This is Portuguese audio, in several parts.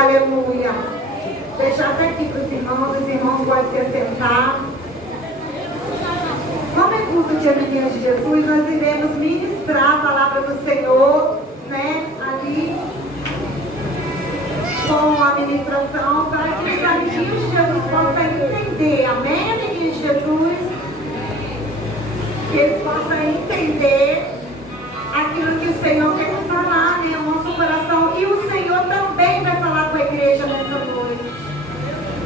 Aleluia. Deixar até aqui para os irmãos podem se assentar. Como é culto de Meninas de Jesus, nós iremos ministrar a palavra do Senhor, né, ali, com a ministração, para que os amiguinhos de Jesus possam entender, amém, amiguinhos de Jesus? Que eles possam entender aquilo que o Senhor quer falar, né, no nosso coração. E o Senhor também vai falar com a igreja nessa noite.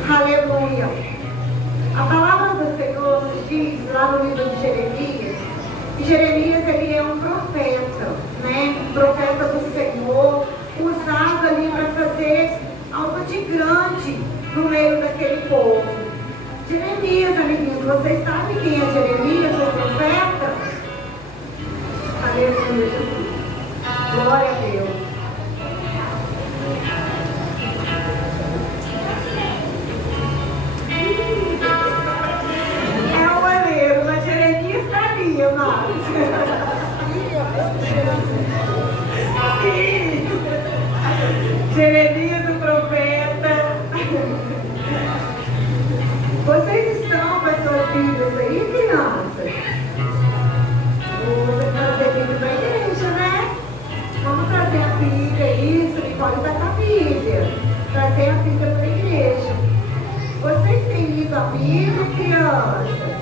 Aleluia. A palavra do Senhor nos diz, lá no livro de Jeremias, que Jeremias, ele é um profeta, né? Um profeta do Senhor, usado ali para fazer algo de grande no meio daquele povo. Jeremias, amiguinhos, vocês sabem quem é Jeremias, o profeta? Aleluia, Jesus. Glória a Deus. Jeremias, o profeta. Vocês estão com as suas Bíblias aí, crianças? Vou trazer a Bíblia para a igreja, né? Vamos trazer a Bíblia, isso, Nicole está com a Bíblia. Trazer a Bíblia para a igreja. Vocês têm lido a Bíblia, crianças?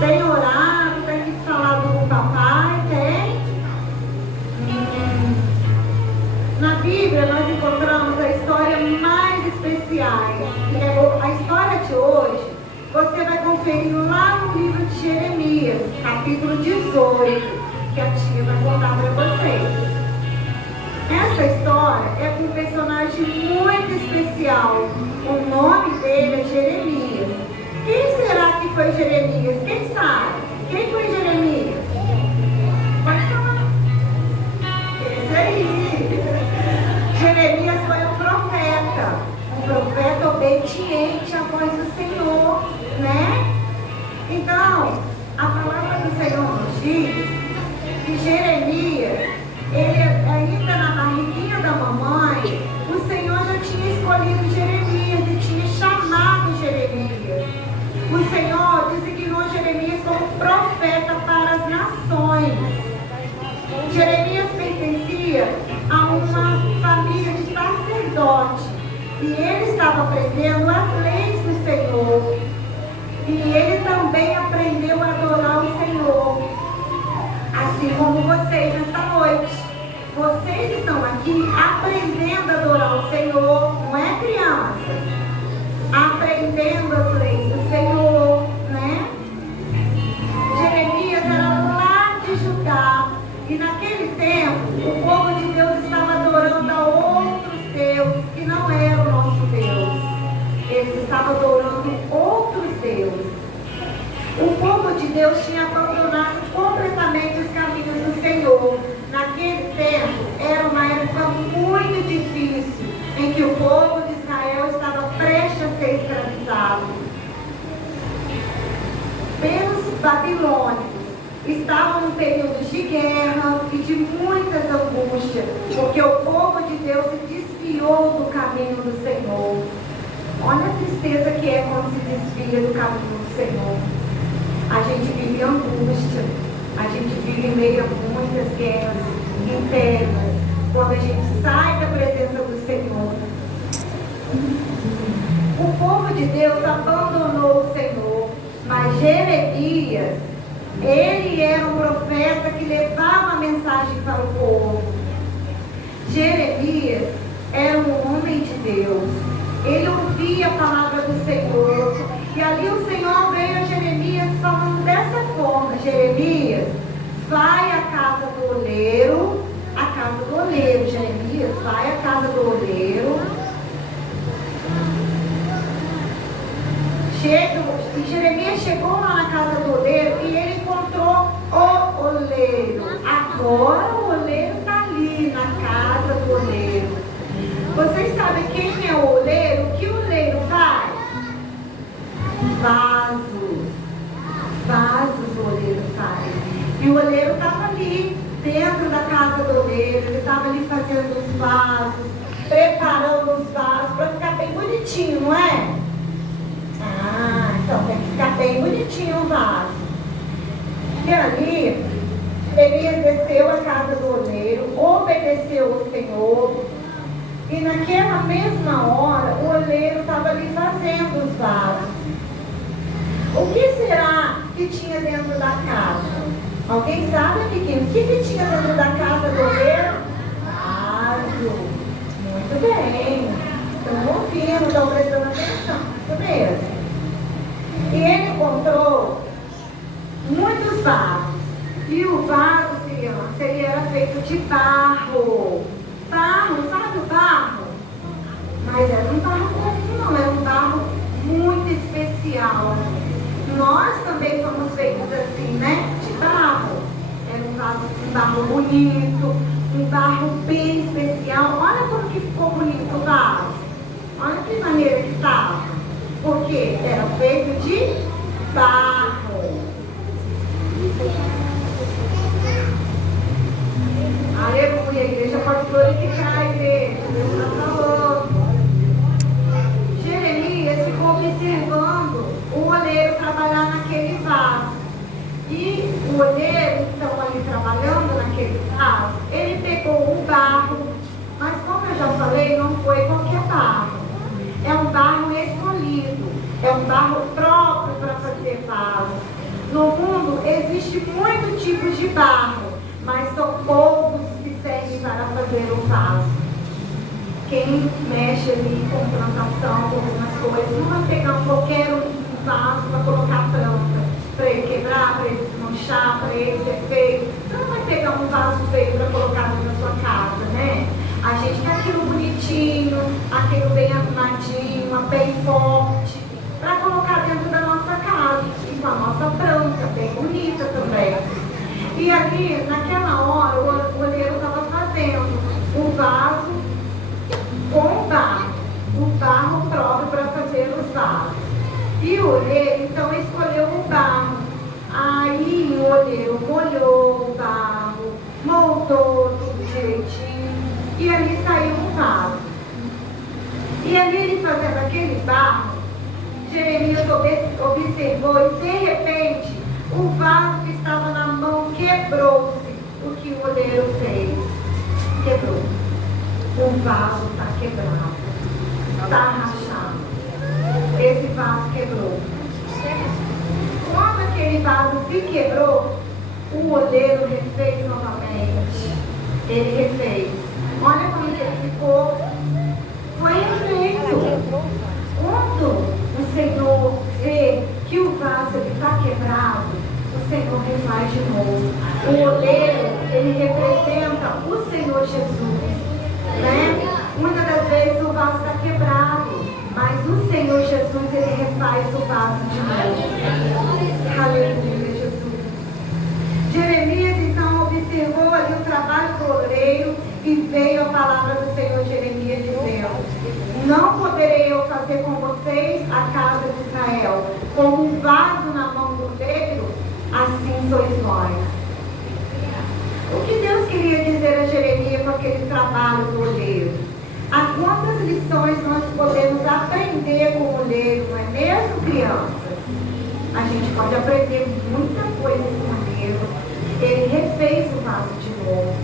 Tem orado, tem falado com o papai, tem? Na Bíblia nós encontramos a história mais especiais. A história de hoje, você vai conferir lá no livro de Jeremias, capítulo 18, que a tia vai contar para vocês. Essa história é com um personagem muito especial. O nome dele é Jeremias. Quem será que foi Jeremias? Quem sabe? Quem foi Jeremias? Pode falar. Esse aí. Jeremias foi um profeta obediente à voz do Senhor, né? Então, a palavra do Senhor nos diz que Jeremias, ele ainda na barriguinha da mamãe, o Senhor já tinha escolhido Jeremias e tinha chamado Jeremias. O Senhor designou Jeremias como profeta para as nações. Jeremias pertencia a uma família de sacerdote e ele estava aprendendo as leis do Senhor. E ele também aprendeu a adorar o Senhor, assim como vocês nesta noite. Vocês estão aqui aprendendo a adorar o Senhor, não é, crianças? Aprendendo as leis do Senhor, né? Jeremias era lá de Judá, e naquele tempo o povo de Deus estava adorando a outros deuses que não era o nosso Deus. Eles estavam adorando outros deuses. O povo de Deus tinha abandonado completamente os caminhos do Senhor. Naquele tempo era uma época muito difícil, em que o povo de Israel estava prestes a ser escravizado pelos babilônicos. Estavam num período de guerra e de muitas angústias, porque o povo de Deus se desviou do caminho do Senhor. Olha a tristeza que é quando se desvia do caminho do Senhor. A gente vive angústia, a gente vive em meio a muitas guerras internas, quando a gente sai da presença do Senhor. O povo de Deus abandonou o Senhor, mas Jeremias, ele era um profeta que levava a mensagem para o povo. Jeremias era um homem de Deus. Ele ouvia a palavra do Senhor. E ali o Senhor veio a Jeremias falando dessa forma: Jeremias, vai à casa do oleiro. A casa do oleiro, Jeremias, vai à casa do oleiro. E Jeremias chegou lá na casa do oleiro e ele encontrou o oleiro. Agora o oleiro está ali na casa do oleiro. Vocês sabem quem é o oleiro? O que o oleiro faz? Vasos. Vasos o oleiro faz. E o oleiro estava ali, dentro da casa do oleiro. Ele estava ali fazendo os vasos, preparando bonitinho, não é? Ah, então tem que ficar bem bonitinho o vaso. E ali, Elias desceu à casa do oleiro, obedeceu ao Senhor. E naquela mesma hora, o oleiro estava ali fazendo os vasos. O que será que tinha dentro da casa? Alguém sabe, amiguinho? O que tinha dentro da casa do oleiro? Vaso. Muito bem. Estão ouvindo, estão prestando atenção. Isso mesmo. E ele encontrou muitos vasos. E o vaso, criança, ele era feito de barro. Barro, sabe o barro? Mas era um barro comum, não, era um barro muito especial. Nós também somos feitos assim, né? De barro. Era um barro bonito, um barro bem especial. Olha como que ficou bonito o vaso. Olha que maneira que estava. Porque era feito de barro. Aleluia, a igreja pode glorificar a igreja. Deus está falando. Jeremias ficou observando o oleiro trabalhar naquele vaso. E o oleiro, então, ali trabalhando naquele vaso, ele pegou o barro, mas como eu já falei, não foi qualquer barro. É um barro escolhido, é um barro próprio para fazer vaso. No mundo existe muitos tipos de barro, mas são poucos que servem para fazer o vaso. Quem mexe ali com plantação, com algumas coisas, não vai pegar qualquer vaso para colocar planta, para ele quebrar, para ele desmanchar, para ele ser feio. Você não vai pegar um vaso feio para colocar na sua casa, né? A gente quer aquilo bonitinho, aquilo bem arrumadinho, bem forte, para colocar dentro da nossa casa. E com a nossa planta, bem bonita também. E ali, naquela hora, o oleiro estava fazendo o vaso com o barro próprio para fazer os vasos. E o oleiro, então, escolheu o barro. Aí o oleiro molhou o barro, moldou tudo direitinho, e ali saiu um vaso. E ali ele fazendo aquele barro, Jeremias observou e de repente o vaso que estava na mão quebrou-se. O que o oleiro fez? Quebrou. O vaso está quebrado, está rachado. Esse vaso quebrou. Quando aquele vaso se quebrou, o oleiro refez novamente. Ele refez. Olha como que ele ficou. Foi refeito. Quando o Senhor vê que o vaso está quebrado, o Senhor refaz de novo. O oleiro, ele representa o Senhor Jesus. Né? Muitas das vezes o vaso está quebrado, mas o Senhor Jesus, ele refaz o vaso de novo. Aleluia, Jesus. Jeremias então observou ali o trabalho do oleiro e veio a palavra do Senhor Jeremias dizendo: não poderei eu fazer com vocês a casa de Israel, como um vaso na mão do oleiro, assim sois vós. O que Deus queria dizer a Jeremias com aquele trabalho do oleiro? Há quantas lições nós podemos aprender com o oleiro, não é mesmo, crianças? A gente pode aprender muita coisa com o oleiro. Ele refez o vaso de novo.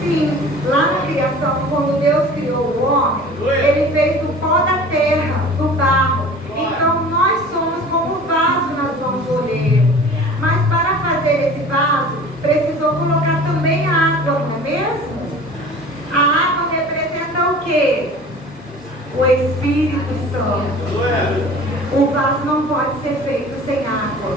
Sim, lá na criação, quando Deus criou o homem, ele fez do pó da terra, do barro. Então nós somos como o vaso nas mãos do oleiro. Mas para fazer esse vaso, precisou colocar também água, não é mesmo? A água representa o quê? O Espírito Santo. O vaso não pode ser feito sem água.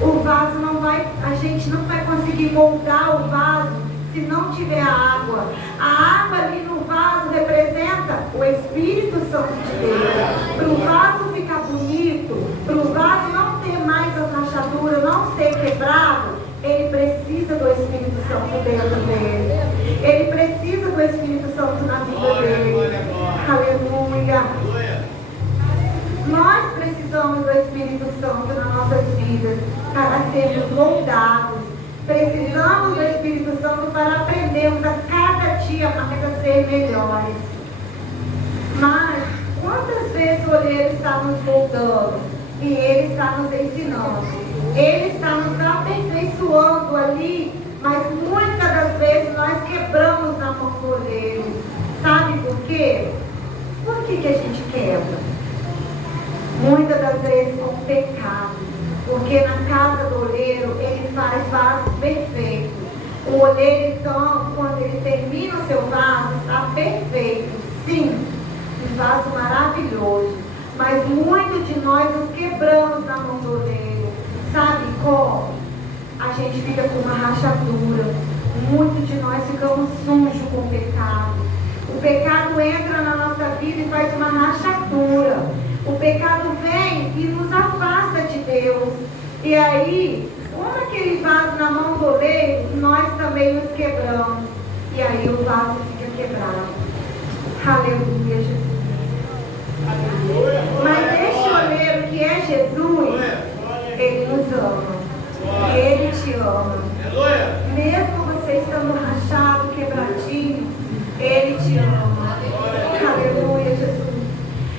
O vaso não vai, a gente não vai conseguir moldar o vaso se não tiver água. A água ali no vaso representa o Espírito Santo de Deus. Para o vaso ficar bonito, para o vaso não ter mais as rachaduras, não ser quebrado, ele precisa do Espírito Santo dentro dele. Ele precisa do Espírito Santo na vida dele. Aleluia. Nós precisamos do Espírito Santo nas nossas vidas para sermos moldados. Precisamos do Espírito Santo para aprendermos a cada dia a ser melhores. Mas esse oleiro está nos moldando e Ele está nos ensinando. Ele está nos aperfeiçoando ali, mas muitas das vezes nós quebramos na mão do oleiro. Sabe por quê? Por que a gente quebra? Muitas das vezes com pecado. Porque na casa do oleiro ele faz vasos perfeitos. O oleiro, então, quando ele termina o seu vaso, está perfeito. Sim, um vaso maravilhoso. Mas muitos de nós nos quebramos na mão do oleiro. Sabe como? A gente fica com uma rachadura. Muitos de nós ficamos sujos com o pecado. O pecado entra na nossa vida e faz uma rachadura. O pecado vem e nos afasta de Deus. E aí, como aquele vaso na mão do oleiro, nós também nos quebramos. E aí o vaso fica quebrado. Aleluia, Jesus. Mas este oleiro que é Jesus, Ele nos ama. Ele te ama. Mesmo você estando rachado, quebradinho, Ele te ama. Aleluia, Jesus.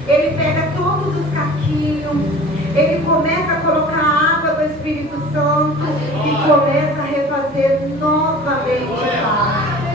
Ele pega todos os caquinhos, Ele começa a colocar a água do Espírito Santo e começa a refazer novamente o vaso.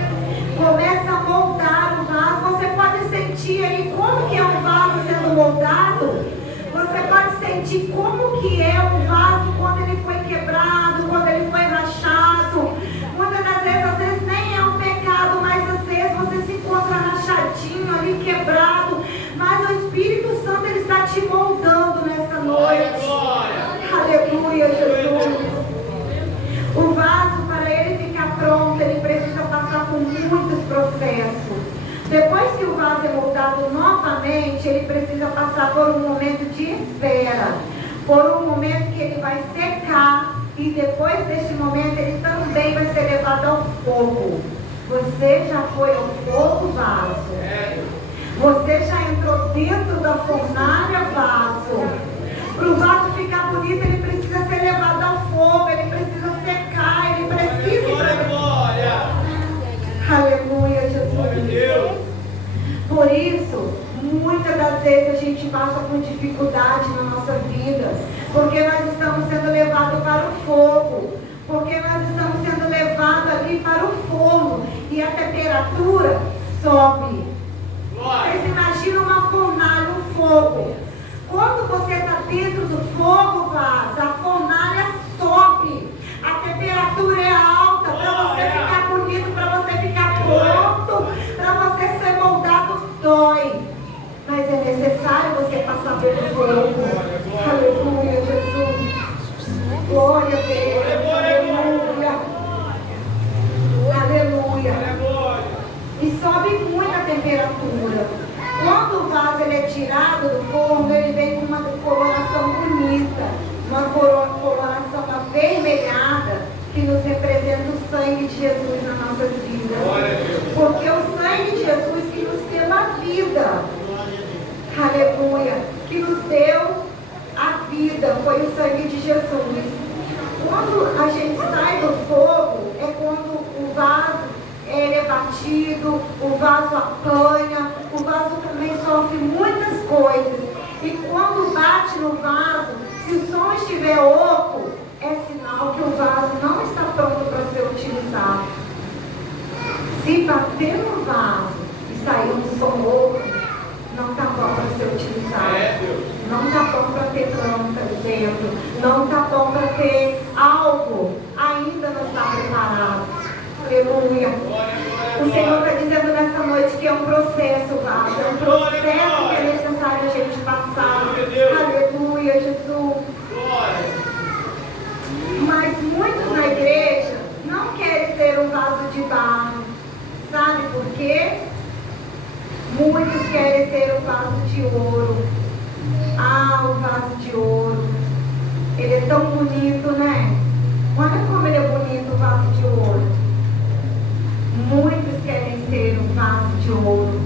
Começa a moldar o vaso. Você pode sentir aí como que é um vaso sendo moldado. Você pode sentir como que é um vaso quando ele foi quebrado, quando ele foi rachado. Muitas das vezes, às vezes nem é um pecado, mas às vezes você se encontra rachadinho ali, quebrado. Mas o Espírito Santo, Ele está te moldando nessa noite. Aleluia, Jesus. O vaso, para ele ficar pronto, ele precisa passar por muitos processos. Depois que o vaso é moldado novamente, ele precisa passar por um momento de espera. Por um momento que ele vai secar. E depois deste momento, ele também vai ser levado ao fogo. Você já foi ao fogo, vaso? Você já entrou dentro da fornalha, vaso? Para o vaso ficar bonito, ele precisa ser levado ao fogo, ele precisa secar, ele precisa... Aleluia, Jesus. Por isso, muitas das vezes a gente passa por dificuldade na nossa vida, porque nós estamos sendo levados para o fogo, porque nós estamos sendo levados ali para o forno, e a temperatura sobe. Vocês imaginam uma fornalha, um fogo. Quando você está dentro do fogo, vaso, a fornalha sobe. A temperatura é alta para você ficar bonito, para você ficar pronto, para você ser moldado, dói. Mas é necessário você passar pelo fogo. Aleluia, Jesus. Glória a Deus. Aleluia. Aleluia. E sobe muito a temperatura. Quando o vaso ele é tirado do forno, ele vem com uma coloração bonita, uma coloração avermelhada, que nos representa o sangue de Jesus nas nossas vidas. Porque o sangue de Jesus que nos deu a vida. Aleluia. Que nos deu a vida. Foi o sangue de Jesus. Quando a gente sai do fogo, é quando o vaso ele é batido, o vaso apanha, o vaso também sofre muitas coisas. E quando bate no vaso, se o som estiver oco, é sinal que o vaso não está pronto para ser utilizado. Se bater no vaso e sair um som oco, não está bom para ser utilizado. Não está bom para ter planta dentro. Não está bom para ter algo. Ainda não está preparado. Aleluia. O Senhor está dizendo nessa noite que é um processo, vaso. É um processo que é necessário a gente passar. Aleluia, Jesus. Mas muitos na igreja não querem ser um vaso de barro. Sabe por quê? Muitos querem ser um vaso de ouro. Ah, o vaso de ouro. Ele é tão bonito, né? Olha como ele é bonito, o vaso de ouro. Muitos querem ser um vaso de ouro.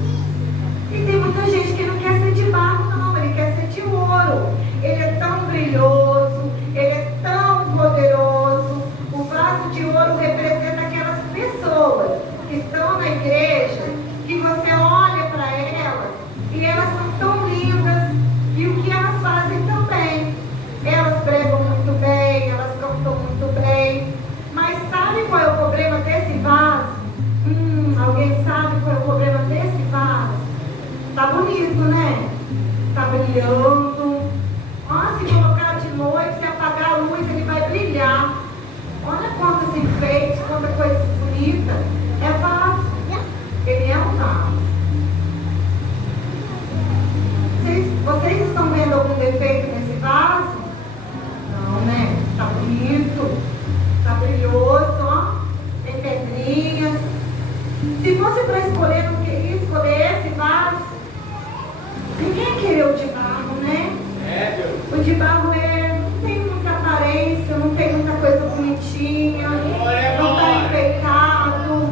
E tem muita gente que não quer ser de barro, não. Ele quer ser de ouro. Ele é tão brilhoso. Ele é tão poderoso. O vaso de ouro representa aquelas pessoas que estão na igreja, que você olha para elas e elas são tão lindas, brilhando. Ah, se colocar de noite, se apagar a luz, ele vai brilhar. Olha quantos enfeites, quanta coisa bonita. É vaso. Ele é um vaso. Vocês estão vendo algum defeito nesse vaso? Não, né? Está bonito. Está brilhoso, ó. Tem pedrinhas. Se fosse para escolher, não queria escolher esse vaso. Ninguém ia querer o de barro, né? O de barro não tem muita aparência, não tem muita coisa bonitinha, não está enfeitado,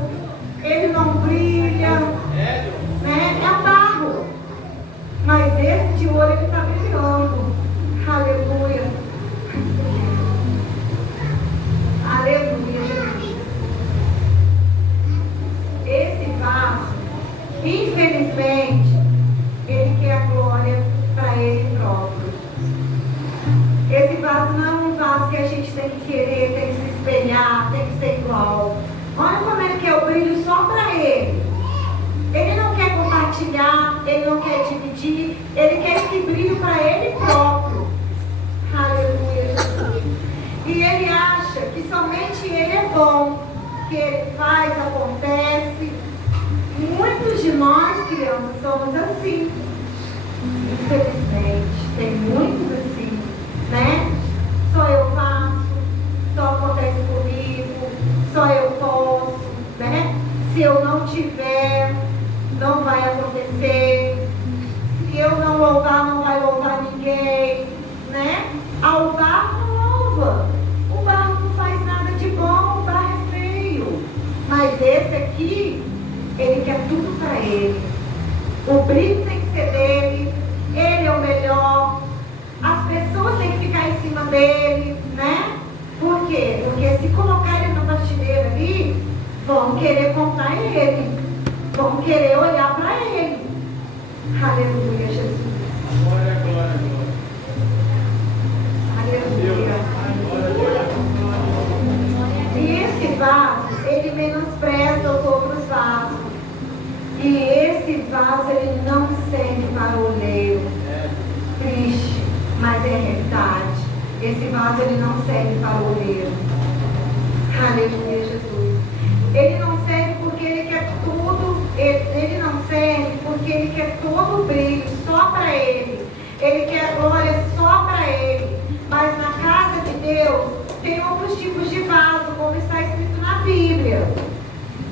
ele não brilha, né? É barro. Mas esse de ouro ele está brilhando. Aleluia. Aleluia, Jesus. Esse vaso, infelizmente, ele quer a glória para ele próprio. Esse vaso não é um vaso que a gente tem que querer, tem que se espelhar, tem que ser igual. Olha como ele quer o brilho só para ele. Ele não quer compartilhar, ele não quer dividir, ele quer esse brilho para ele próprio. Aleluia, Jesus. E ele acha que somente ele é bom, que ele faz, acontece. Muitos de nós, crianças, somos assim. Infelizmente, tem muitos assim, né? Só eu faço, só acontece comigo, só eu posso, né? Se eu não tiver, não vai acontecer. Se eu não louvar, não vai louvar ninguém, né? O barro não louva. O barro não faz nada de bom, o barro é feio. Mas esse aqui, ele quer tudo para ele. O brilho tem que ser dele, ele é o melhor. As pessoas têm que ficar em cima dele, né? Por quê? Porque se colocar ele na prateleira ali, vão querer comprar ele, vão querer olhar para ele. Aleluia, Jesus. Glória, glória, glória. Aleluia. E esse vaso, ele menospreza os outros vasos. E esse vaso, ele não serve para o oleiro. Triste, mas é realidade. Esse vaso, ele não serve para o oleiro. Aleluia, Jesus. Ele não serve porque ele quer tudo. Ele não serve porque ele quer todo o brilho só para ele. Ele quer glória só para ele. Mas na casa de Deus, tem outros tipos de vaso, como está escrito na Bíblia.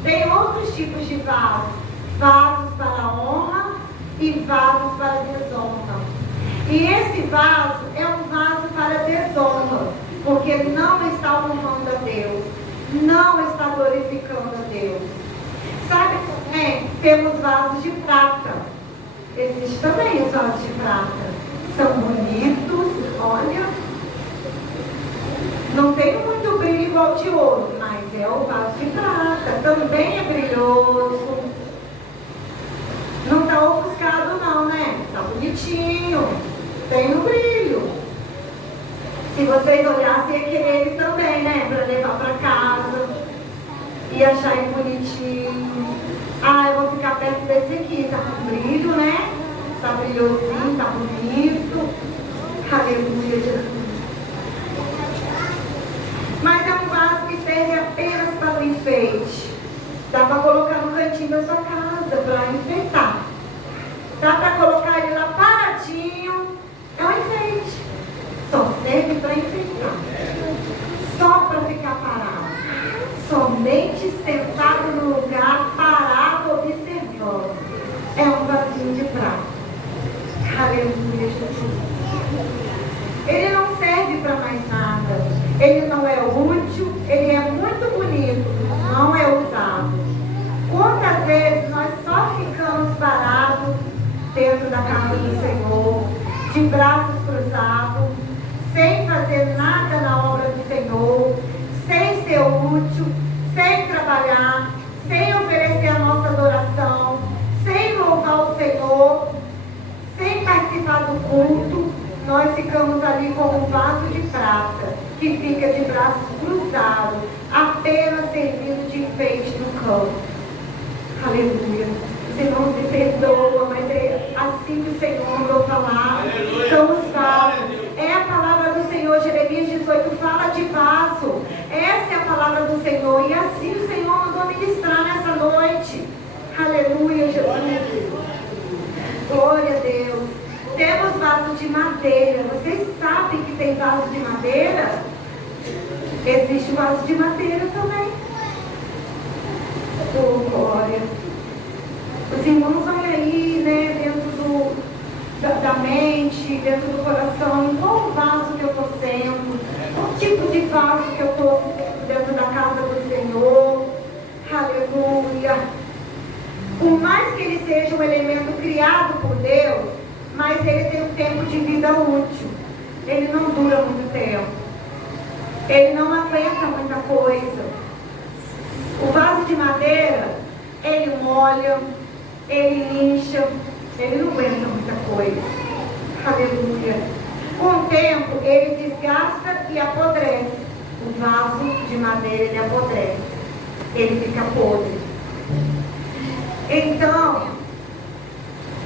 Tem outros tipos de vasos. Vasos para honra e vasos para desonra. E esse vaso é um vaso para desonra, porque não está honrando a Deus, não está glorificando a Deus. Sabe também, temos vasos de prata. Existem também os vasos de prata. São bonitos, olha. Não tem muito brilho igual de ouro, mas é o vaso de prata. Também é brilhoso. Não está ofuscado não, né? Está bonitinho. Tem um brilho. Se vocês olhassem, ia querer ele também, né? Para levar para casa. E achar ele bonitinho. Ah, eu vou ficar perto desse aqui. Tá com brilho, né? Tá brilhosinho, tá bonito. Aleluia, Jesus. Mas é um vaso que serve apenas para o enfeite. Dá para colocar no cantinho da sua casa, para enfeitar. Dá para colocar ele lá paradinho. É um enfeite. Só serve para enfeitar. Só para ficar parado. Somente sentado no lugar, parado, observando. É um vasinho de prata. Aleluia, Jesus. Ele não serve para mais nada. Ele não é útil. Ele é muito bonito. Não é usado. Quantas vezes nós só ficamos parados dentro da casa do Senhor, de braços cruzados, sem fazer nada na obra do Senhor, sem ser útil, sem trabalhar, sem oferecer a nossa adoração, sem louvar o Senhor, sem participar do culto. Nós ficamos ali como um vaso de prata, que fica de braços cruzados, apenas servindo de enfeite no campo. Aleluia. Os irmãos me perdoam, mas às assim que o Senhor mandou falar. São os vasos. É a palavra do Senhor. Jeremias 18 fala de vaso. Essa é a palavra do Senhor. E assim o Senhor mandou ministrar nessa noite. Aleluia, Jesus. Glória a Deus. Temos vaso de madeira. Vocês sabem que tem vaso de madeira? Existe vaso de madeira também. Oh, glória. Os irmãos olham aí, né, dentro da mente, dentro do coração, em qual vaso que eu estou sendo, qual tipo de vaso que eu estou dentro da casa do Senhor. Aleluia. Por mais que ele seja um elemento criado por Deus, mas ele tem um tempo de vida útil. Ele não dura muito tempo. Ele não aguenta muita coisa. O vaso de madeira, ele molha, ele incha, ele não aguenta muita coisa. Aleluia. Com o tempo, ele desgasta e apodrece. O vaso de madeira, ele apodrece. Ele fica podre. Então,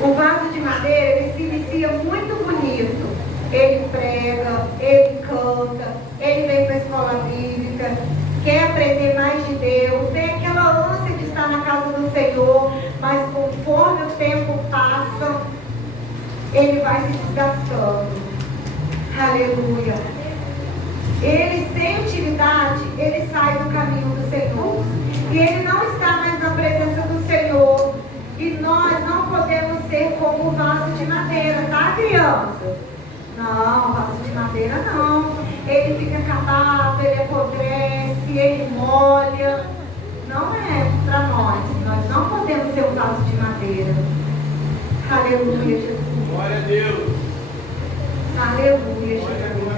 o vaso de madeira, ele se inicia muito bonito. Ele prega, ele canta, ele vem para a escola bíblica, quer aprender mais de Deus, tem aquela ânsia de estar na casa do Senhor, mas conforme o tempo passa, ele vai se desgastando. Aleluia. Ele sem utilidade, ele sai do caminho do Senhor. E ele não está mais na presença do Senhor. E nós não podemos ser como o vaso de madeira, tá, crianças? Não, vaso de madeira não. Ele fica acabado, ele apodrece, ele molha. Não é para nós. Nós não podemos ser um vaso de madeira. Aleluia, Jesus. Glória a Deus. Aleluia, Jesus.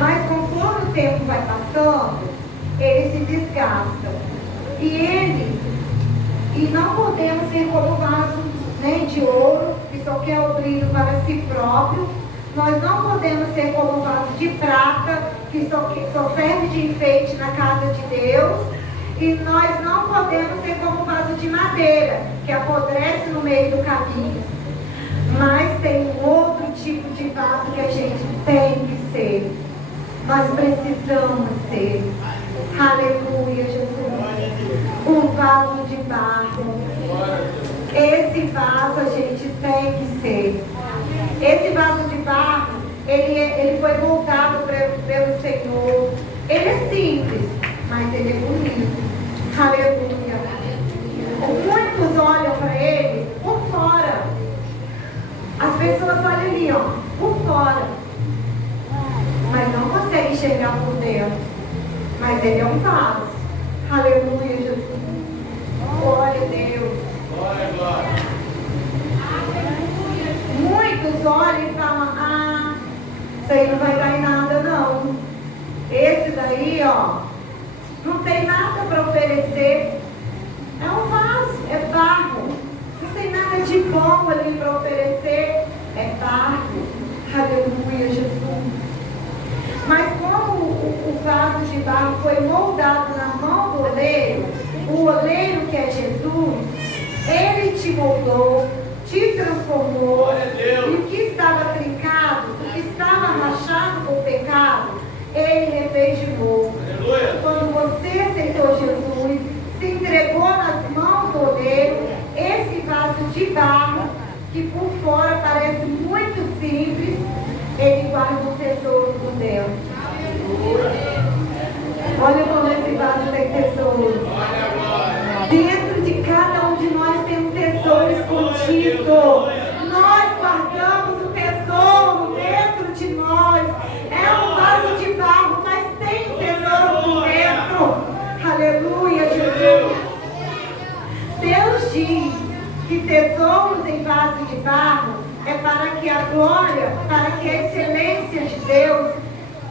Mas conforme o tempo vai passando, ele se desgasta. E não podemos ser como vaso, né, de ouro, que só quer o brilho para si próprio. Nós não podemos ser como vaso de prata, que só serve de enfeite na casa de Deus. E nós não podemos ser como vaso de madeira, que apodrece no meio do caminho. Mas tem um outro tipo de vaso que a gente tem que ser. Nós precisamos ser. Aleluia, Jesus. Um vaso de barro. Esse vaso a gente tem que ser. Esse vaso de barro, ele foi moldado pelo Senhor. Ele é simples, mas ele é bonito. Aleluia. Muitos olham para ele por fora. As pessoas olham ali, ó, por fora. Mas não conseguem enxergar por dentro. Mas ele é um vaso. Aleluia, Jesus. Glória a Deus. Glória, glória. Muitos olham e falam, isso aí não vai dar em nada não. Esse daí, ó, não tem nada para oferecer. É um vaso, é barro. Não tem nada de bom ali para oferecer. É barro. Aleluia, Jesus. Mas como o vaso de barro foi moldado na mão do oleiro, o oleiro que é Jesus, ele te moldou, te transformou. E o que estava trincado, o que estava rachado por pecado, ele refez de novo. Aleluia. Quando você aceitou Jesus, se entregou nas mãos do oleiro, esse vaso de barro, que por fora parece muito simples, ele guarda um tesouro por dentro. Olha como esse vaso tem tesouro. Dentro de cada um de nós tem um tesouro escondido. Nós guardamos o tesouro dentro de nós. É um vaso de barro, mas tem um tesouro por dentro. Aleluia, Jesus. Deus diz que tesouros em vaso de barro é para que a glória, para que a excelência de Deus,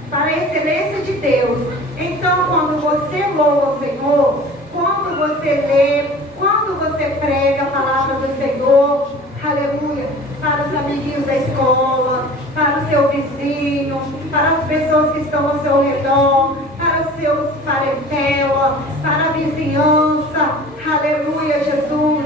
para a excelência de Deus. Então, quando você louva o Senhor, quando você lê, quando você prega a palavra do Senhor, aleluia, para os amiguinhos da escola, para o seu vizinho, para as pessoas que estão ao seu redor, para os seus parentela, para a vizinhança, aleluia, Jesus.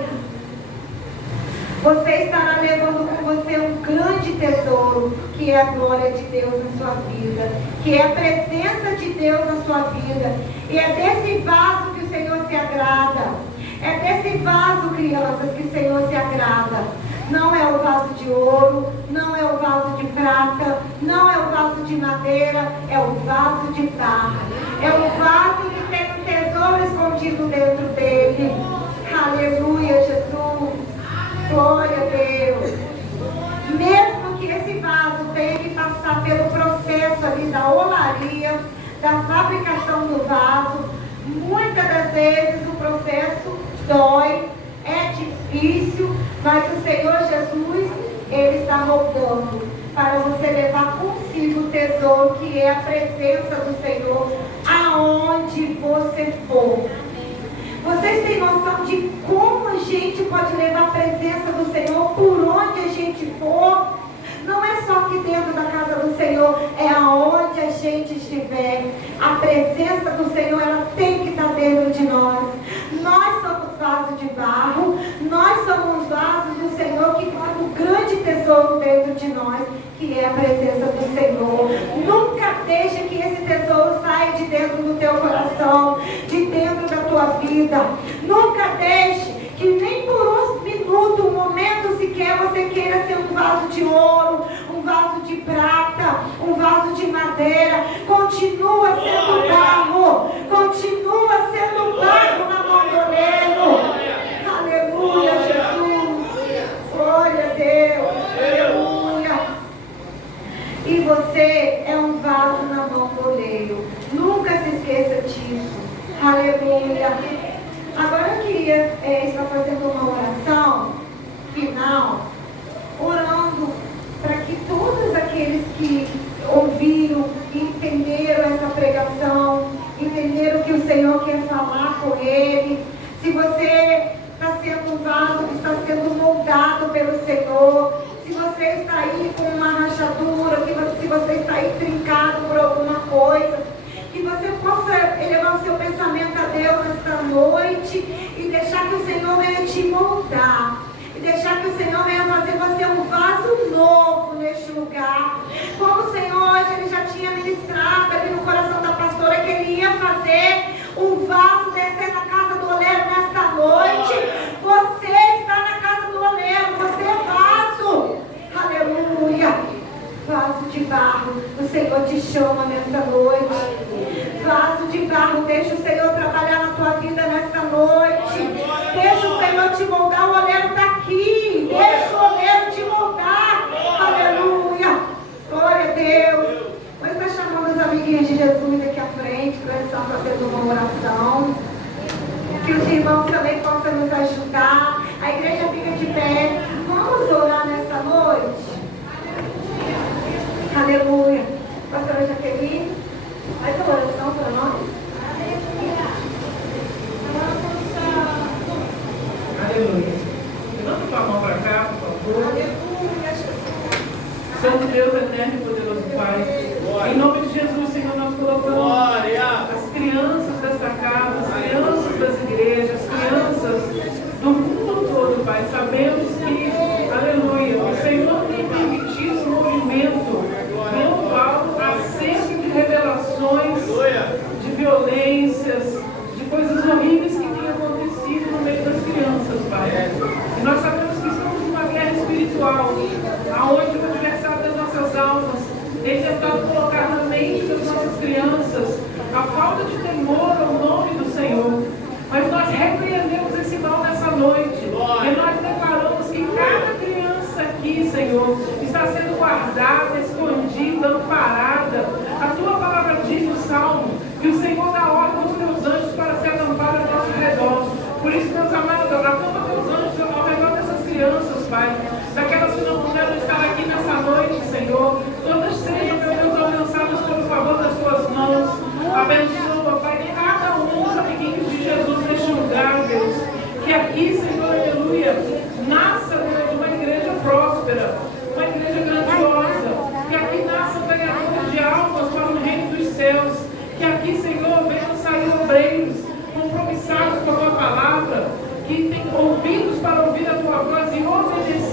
Você estará levando com você um grande tesouro, que é a glória de Deus na sua vida, que é a presença de Deus na sua vida. E é desse vaso que o Senhor se agrada. É desse vaso, crianças, que o Senhor se agrada. Não é o vaso de ouro, não é o vaso de prata, não é o vaso de madeira, é o vaso de barro. É o vaso que tem um tesouro escondido dentro dele. Aleluia, Jesus. Glória a Deus. Mesmo que esse vaso tenha que passar pelo processo ali da olaria, da fabricação do vaso, muitas das vezes o processo dói, é difícil, mas o Senhor Jesus, Ele está moldando para você levar consigo o tesouro que é a presença do Senhor aonde você for. Vocês têm noção de como a gente pode levar a presença do Senhor por onde a gente for? Não é só aqui dentro da casa do Senhor, é aonde a gente estiver. A presença do Senhor, ela tem que estar dentro de nós. Nós somos vasos de barro, nós somos vasos do Senhor que guarda um grande tesouro dentro de nós, que é a presença do Senhor. Nunca deixe que esse tesouro saia de dentro do teu coração, de dentro da tua vida. Nunca deixe que nem por um minuto, um momento sequer você queira ser um vaso de ouro, um vaso de prata, um vaso de madeira. Continua sendo barro, continua sendo barro na mão do oleiro. Aleluia, Jesus. Glória a Deus. Aleluia. E você é um vaso na mão do oleiro. Nunca se esqueça disso. Aleluia. Agora eu queria estar fazendo uma oração final, orando para que todos aqueles que ouviram e entenderam essa pregação, entenderam que o Senhor quer falar com ele. Se você está sendo um vaso que está sendo moldado pelo Senhor, se você está aí com uma rachadura, se você está aí trincado por alguma coisa, que você possa elevar o seu pensamento a Deus nesta noite e deixar que o Senhor venha te moldar. E deixar que o Senhor venha fazer você um vaso novo neste lugar. Como o Senhor hoje Ele já tinha ministrado ali no coração da pastora que Ele ia fazer um vaso descer na casa do oleiro nesta noite. Você está na casa do oleiro, você é vaso. Aleluia. Vaso de barro, o Senhor te chama nesta noite. Vaso de barro, deixa o Senhor trabalhar na tua vida nesta noite. Deixa o Senhor te moldar, o oleiro está aqui. Deixa o oleiro te moldar. Aleluia. Glória a Deus. Vou estar chamando os amiguinhos de Jesus aqui à frente para eles estar fazendo uma oração. Que os irmãos também possam nos ajudar. A igreja fica de pé. Vamos orar nesta noite. Aleluia. Pastora Jaqueline, faz a oração para nós. Aleluia. Levanta tua mão para cá, por favor. Aleluia, Jesus. Santo Deus, eterno e poderoso Pai. Em nome de Jesus, Senhor, nós colocamos as crianças desta casa, as crianças das igrejas, as crianças do mundo todo, Pai. Sabemos que, aleluia, o Senhor tem permitido um movimento global acerca de revelações, de violências, de coisas horríveis que têm acontecido no meio das crianças, Pai. E nós sabemos que estamos numa guerra espiritual, aonde o adversário das nossas almas tem tentado colocar na mente das nossas crianças a falta de temor ao nome do Senhor. Mas nós repreendemos esse mal nessa noite. E nós declaramos que cada criança aqui, Senhor, está sendo guardada, escondida, amparada. A tua palavra diz no Salmo que o Senhor dá ordem aos teus anjos para se acampar ao nosso redor. Por isso, meus amados, acampa teus anjos ao redor dessas crianças, Pai. Daquelas que não puderam estar aqui nessa noite, Senhor. Todas sejam, meu Deus, alcançadas pelo favor das tuas mãos. Abençoa, Pai, cada um dos amiguinhos de Jesus neste lugar, Deus. Que aqui, Senhor, aleluia, nasça, Deus, uma igreja próspera, uma igreja grandiosa. Que aqui nasçam ganhadores de almas para o reino dos céus. Que aqui, Senhor, venham sair obreiros compromissados com a tua palavra, que têm ouvidos para ouvir a tua voz e obedecer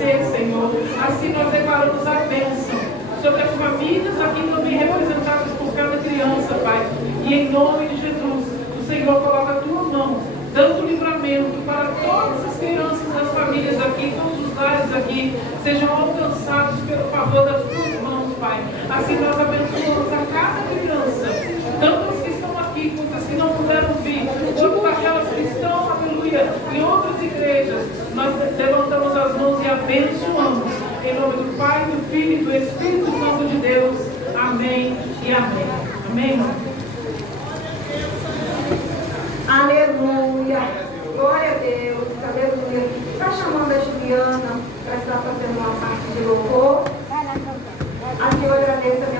E em nome de Jesus, o Senhor coloca a tua mão, dando livramento para todas as crianças das famílias aqui, todos os lares aqui, sejam alcançados pelo favor das tuas mãos, Pai. Assim nós abençoamos a cada criança, tanto as que estão aqui, quanto as que não puderam vir, quanto aquelas que estão, aleluia, em outras igrejas. Nós levantamos as mãos e abençoamos. Em nome do Pai, do Filho e do Espírito Santo de Deus. Amém e amém. Amém, irmão? Aleluia. Glória a Deus. Aleluia. Está chamando a Juliana para estar fazendo uma parte de louvor. A senhora agradeça